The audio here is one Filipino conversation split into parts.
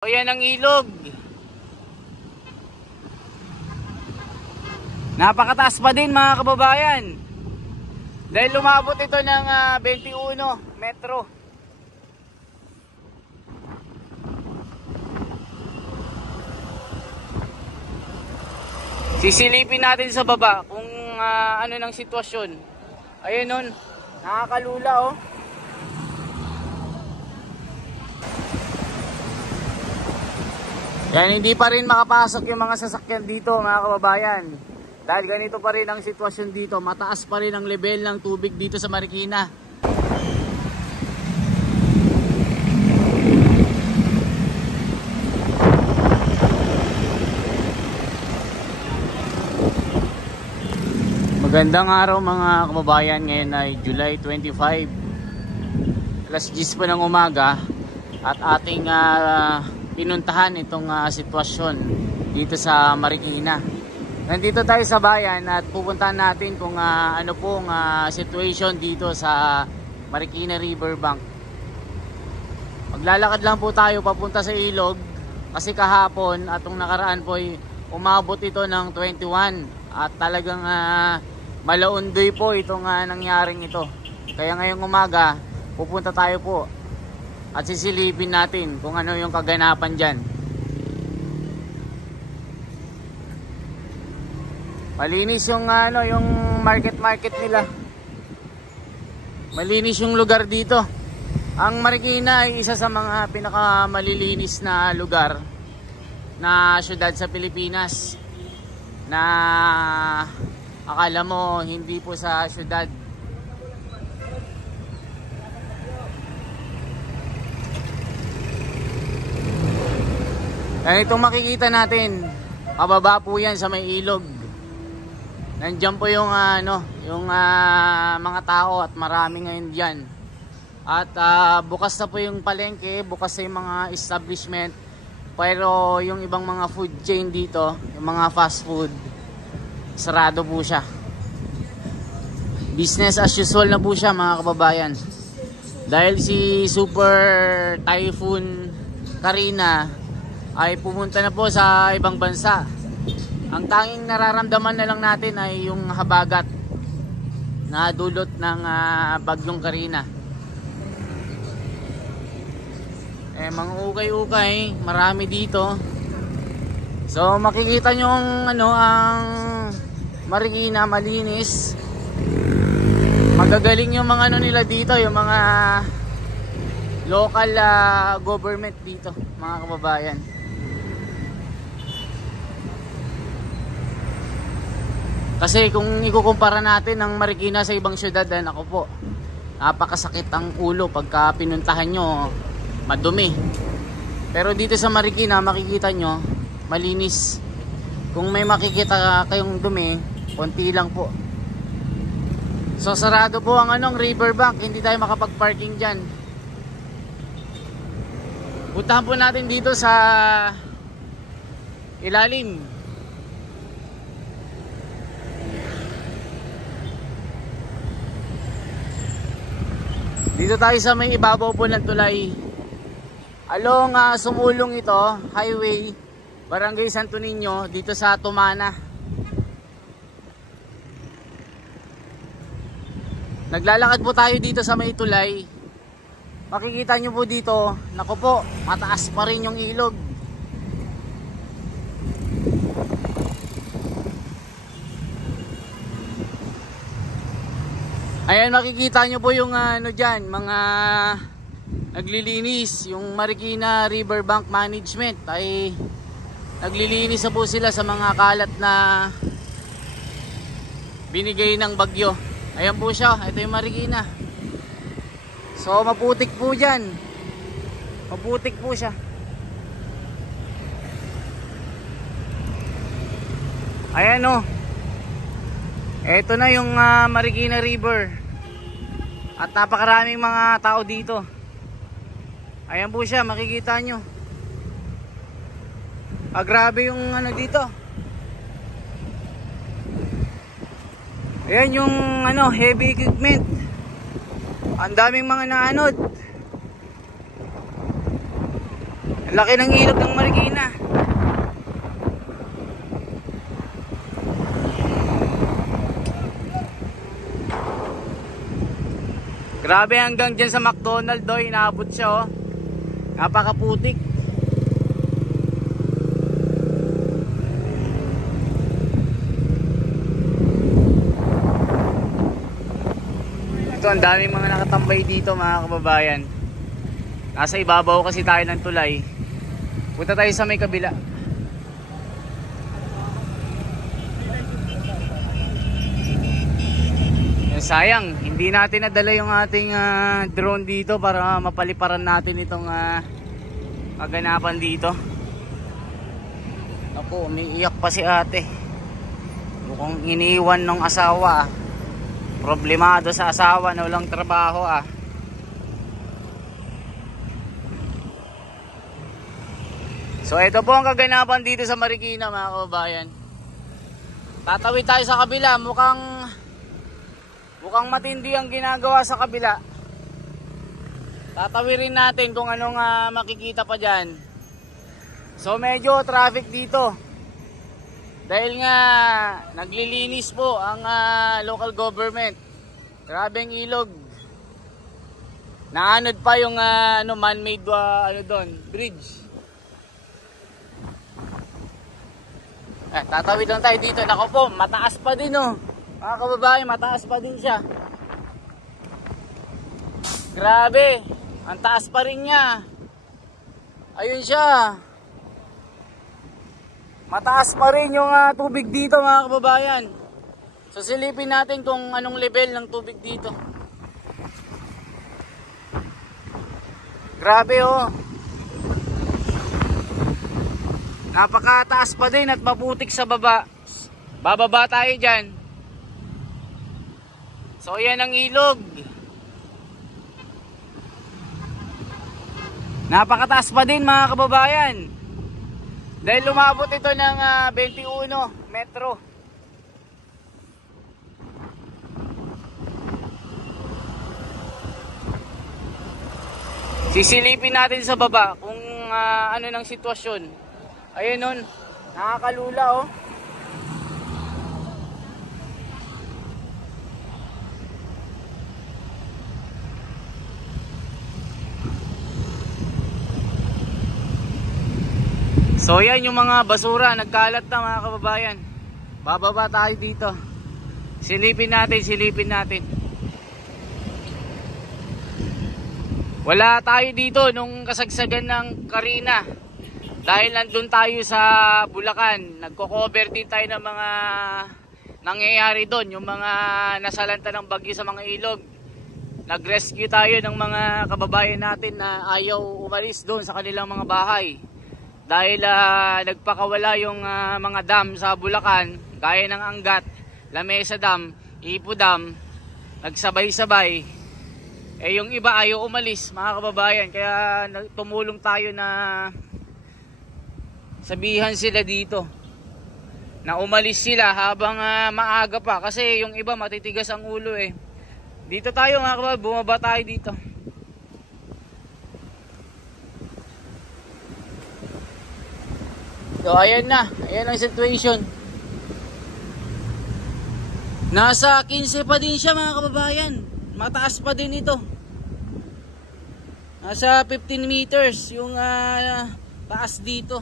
O yan ang ilog. Napakataas pa din mga kababayan. Dahil lumabot ito ng 21 metro. Sisilipin natin sa baba kung ano ng sitwasyon. Ayun nun, nakakalula oh. Yan, hindi pa rin makapasok yung mga sasakyan dito mga kababayan. Dahil ganito pa rin ang sitwasyon dito. Mataas pa rin ang level ng tubig dito sa Marikina. Magandang araw mga kababayan. Ngayon ay July 25. Alas 10 pa ng umaga. At ating pinuntahan itong sitwasyon dito sa Marikina. Nandito tayo sa bayan at pupuntahan natin kung ano pong situation dito sa Marikina Riverbank. Maglalakad lang po tayo papunta sa ilog kasi kahapon atong nakaraan po ay umabot ito ng 21 at talagang malaundoy po itong nangyaring ito. Kaya ngayong umaga pupunta tayo po at sisilipin natin kung ano yung kaganapan dyan. Malinis yung yung market nila. Malinis yung lugar dito. Ang Marikina ay isa sa mga pinakamalilinis na lugar na syudad sa Pilipinas. Na akala mo hindi po sa syudad. Itong makikita natin, pababa po yan sa may ilog. Nandiyan po yung yung mga tao at marami ngayon diyan. At bukas na po yung palengke, bukas na yung mga establishment. Pero yung ibang mga food chain dito, yung mga fast food, sarado po siya. Business as usual na po siya mga kababayan. Dahil si Super Typhoon Karina ay pumunta na po sa ibang bansa. Ang tanging nararamdaman na lang natin ay yung habagat na dulot ng bagyong Karina. Mga ukay-ukay, marami dito. So makikita nyo ang Marikina malinis. Magagaling yung mga nila dito, yung mga local government dito, mga kababayan. Kasi kung ikukumpara natin ang Marikina sa ibang syudad, ako po, napakasakit ang ulo pagka pinuntahan nyo, madumi. Pero dito sa Marikina, makikita nyo, malinis. Kung may makikita kayong dumi, konti lang po. So sarado po ang riverbank, hindi tayo makapag-parking dyan. Puntahan po natin dito sa ilalim. Dito tayo sa may ibabaw po ng tulay. Along sumulong ito, highway, Barangay Santo Niño, dito sa Tumana. Naglalakad po tayo dito sa may tulay. Makikita nyo po dito, naku po, mataas pa rin yung ilog. Ayan, makikita nyo po yung dyan, mga naglilinis. Yung Marikina Riverbank Management ay naglilinis na po sila sa mga kalat na binigay ng bagyo. Ayan po siya, ito yung Marikina. So maputik po dyan. Maputik po siya. Ayan o. Ito na yung Marikina River. At napakaraming mga tao dito. Ayan po siya, makikita nyo. Grabe yung dito. Ayan yung heavy equipment. Ang daming mga naanod. Ang laki ng ilog ng Marikina. Grabe, hanggang dyan sa McDonald's doy, inaabot siya oh. Napakaputik. Ito, ang daming mga nakatambay dito mga kababayan. Nasa ibabaw kasi tayo ng tulay. Punta tayo sa may kabila. Sayang, hindi natin nadala yung ating drone dito para mapaliparan natin itong kaganapan dito. Ako, umiiyak pa si ate. Mukhang iniwan ng asawa. Problemado sa asawa na walang trabaho ah. So ito po ang kaganapan dito sa Marikina mga kababayan. Tatawid tayo sa kabila, mukhang matindi ang ginagawa sa kabila. Tatawirin natin kung anong makikita pa dyan. So medyo traffic dito. Dahil nga naglilinis po ang local government. Grabeng ilog. Naanod pa yung man-made doon, bridge. Tatawid lang tayo dito. Nako po, mataas pa din oh. Mga kababae, mataas pa din siya. Grabe, ang taas pa rin niya. Ayun siya. Mataas pa rin yung tubig dito mga kababayan. So silipin natin kung anong level ng tubig dito. Grabe oh. Napakataas pa din at maputik sa baba. Bababa tayo dyan. So yan ang ilog. Napakataas pa din mga kababayan. Dahil lumabot ito ng 21 metro. Sisilipin natin sa baba kung ano ng sitwasyon. Ayun nun, nakakalula oh. So yan yung mga basura, nagkalat na mga kababayan. Bababa tayo dito. Silipin natin. Wala tayo dito nung kasagsagan ng Carina. Dahil nandun tayo sa Bulacan. Nagko-cover din tayo ng mga nangyayari doon. Yung mga nasalanta ng bagyo sa mga ilog. Nag-rescue tayo ng mga kababayan natin na ayaw umalis doon sa kanilang mga bahay. Dahil nagpakawala yung mga dam sa Bulacan, gaya ng Angat, Lamesa Dam, Ipo Dam, nagsabay-sabay. Eh yung iba ayaw umalis mga kababayan, kaya tumulong tayo na sabihan sila dito na umalis sila habang maaga pa, kasi yung iba matitigas ang ulo eh. Dito tayo mga kababayan, bumaba tayo dito. So ayan na, ayan ang situation. Nasa 15 pa din siya mga kababayan. Mataas pa din ito. Nasa 15 meters yung taas dito.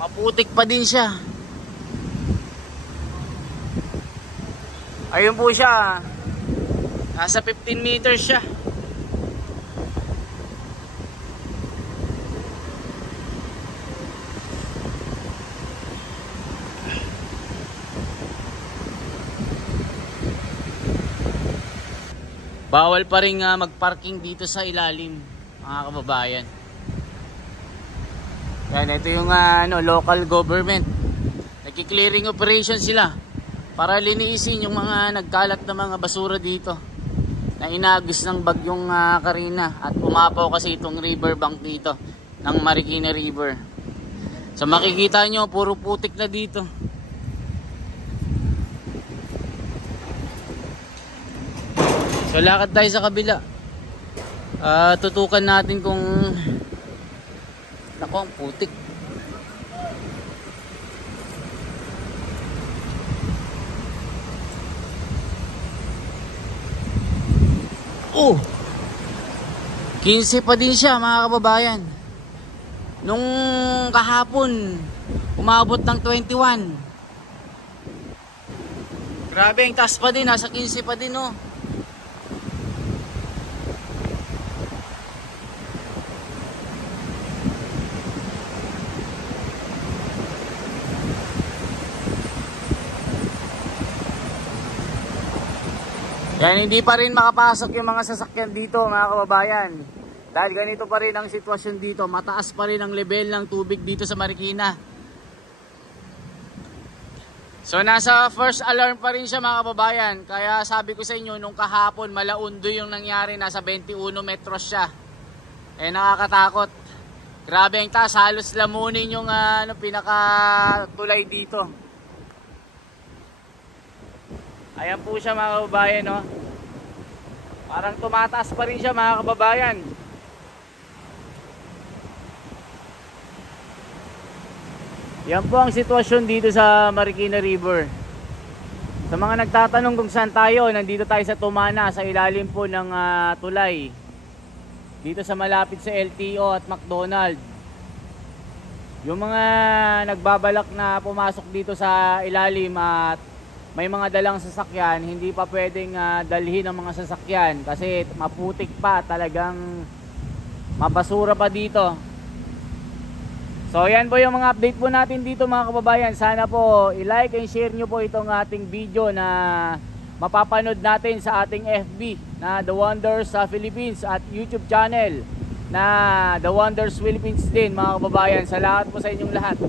Maputik pa din siya. Ayun po siya. Nasa 15 meters siya. Bawal pa rin magparking dito sa ilalim mga kababayan. Yan, ito yung local government. Nagki-clearing operation sila para linisin yung mga nagkalat na mga basura dito na inagos ng bagyong Carina at umapaw kasi itong riverbank dito ng Marikina River. So makikita nyo, puro putik na dito. So lakad tayo sa kabila. Tutukan natin kung nako ang putik. Oh, 15 pa din siya mga kababayan. Nung kahapon umabot ng 21. Grabe, ang taas pa din, nasa 15 pa din, oh. Yan, hindi pa rin makapasok yung mga sasakyan dito mga kababayan. Dahil ganito pa rin ang sitwasyon dito. Mataas pa rin ang level ng tubig dito sa Marikina. So nasa first alarm pa rin siya mga kababayan. Kaya sabi ko sa inyo nung kahapon malaundo yung nangyari. Nasa 21 metros siya. Eh nakakatakot. Grabe ang taas. Halos lamunin yung pinakatulay dito. Ayan po siya mga kababayan, no? Parang tumataas pa rin siya mga kababayan. Yan po ang sitwasyon dito sa Marikina River. Sa mga nagtatanong kung saan tayo, nandito tayo sa Tumana, sa ilalim po ng tulay. Dito sa malapit sa LTO at McDonald. Yung mga nagbabalak na pumasok dito sa ilalim at may mga dalang sasakyan, hindi pa pwedeng dalhin ang mga sasakyan kasi maputik pa, talagang mabasura pa dito. So yan po yung mga update po natin dito mga kababayan. Sana po i-like and share nyo po itong ating video na mapapanood natin sa ating FB na The Wonders sa Philippines at YouTube channel na The Wonders Philippines din mga kababayan. Salamat po sa inyong lahat.